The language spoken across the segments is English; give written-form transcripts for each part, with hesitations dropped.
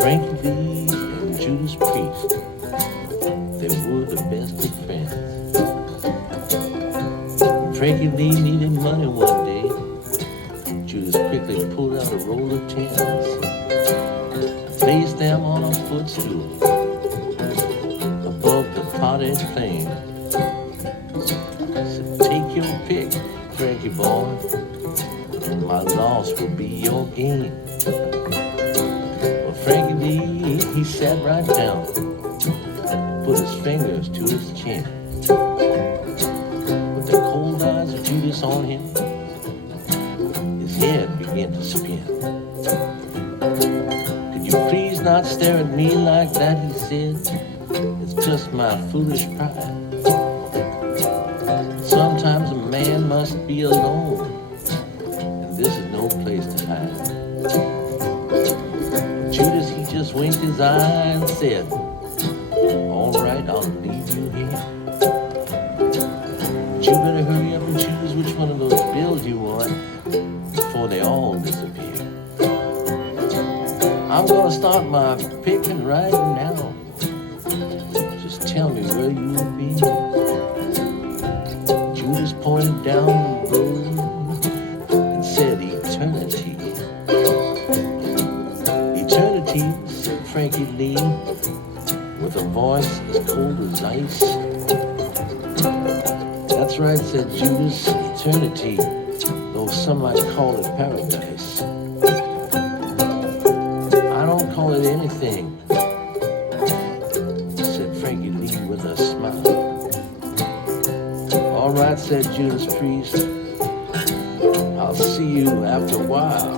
Frankie Lee and Judas Priest, they were the best of friends. When Frankie Lee needed money one day, Judas quickly pulled out a roll of tens, placed them on a footstool above the potted flame. Said, take your pick, Frankie boy, and my loss will be your gain. Well, Frankie Lee, he sat right down, put his fingers to his chin. With the cold eyes of Judas on him, his head began to spin. Could you please not stare at me like that, he said. It's just my foolish pride. Sometimes a man must be alone, and this is no place to hide. Judas, he just winked his eye and said, all right, I'll leave you here. But you better hurry up and choose which one of those bills you want before they all disappear. I'm gonna start my picking right now. Just tell me where you'll be. Judas pointed down the road and said eternity. Eternity, said Frankie Lee, with a voice as cold as ice. That's right, said Judas, eternity, though some might call it paradise. I don't call it anything, said Frankie Lee with a smile. All right, said Judas Priest, I'll see you after a while.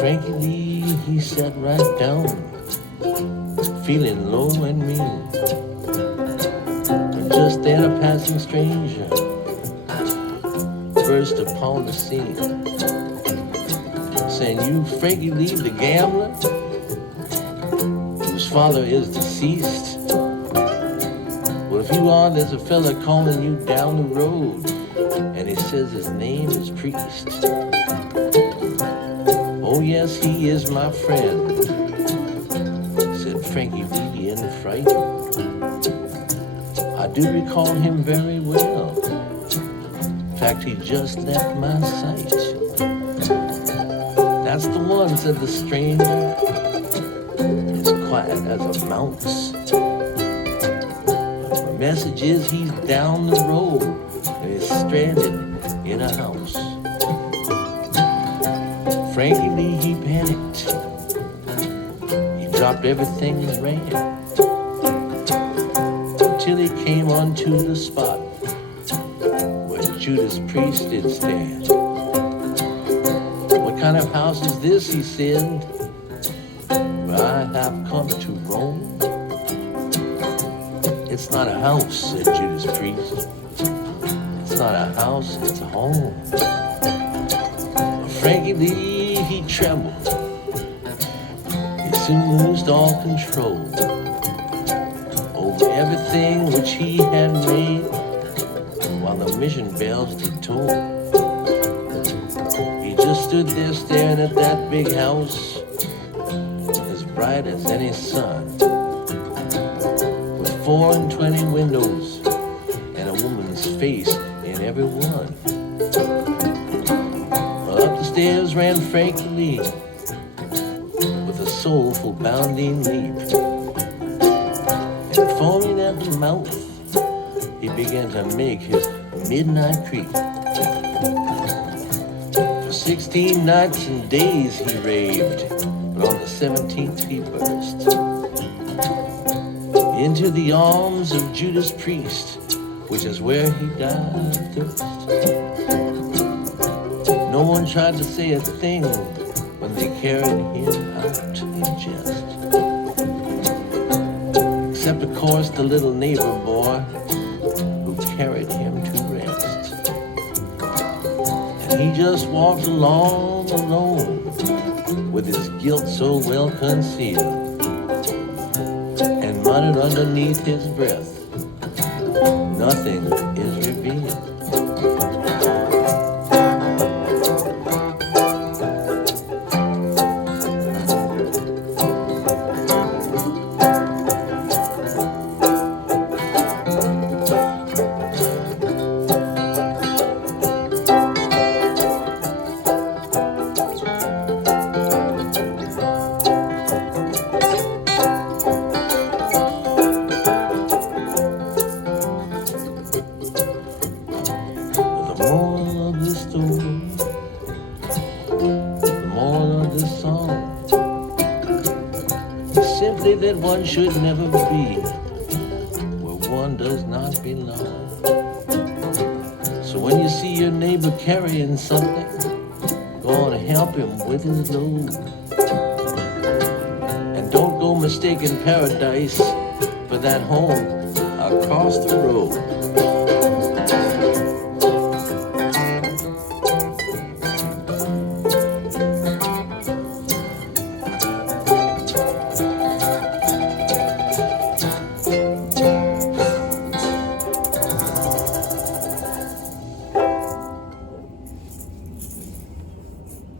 Frankie Lee, he sat right down, feeling low and mean. And just then a passing stranger burst upon the scene, saying, you Frankie Lee the gambler, whose father is deceased? Well, if you are, there's a fella calling you down the road, and he says his name is Priest. Oh yes, he is my friend, said Frankie Lee in fright. I do recall him very well. In fact, he just left my sight. That's the one, said the stranger, as quiet as a mouse. The message is he's down the road and is stranded in a house. Frankie Lee, he panicked. He dropped everything and ran until he came onto the spot where Judas Priest did stand. What kind of house is this, he said, where I have come to roam? It's not a house, said Judas Priest. It's not a house, it's a home. Frankie Lee, he trembled. He soon losed all control over everything which he had made while the mission bells did toll. He just stood there staring at that big house, as bright as any sun, with 24 windows and a woman's face in every one. Up the stairs ran Frankie Lee with a soulful bounding leap, and foaming at the mouth, he began to make his midnight creep. For 16 nights and days he raved, but on the 17th he burst into the arms of Judas Priest, which is where he died of thirst. No one tried to say a thing when they carried him out. out in jest. Except, of course, the little neighbor boy who carried him to rest. And he just walked along alone with his guilt so well concealed, and muttered underneath his breath, nothing is revealed. Simply that one should never be where one does not belong. So when you see your neighbor carrying something, go on and help him with his load. And don't go mistaking paradise for that home across the road.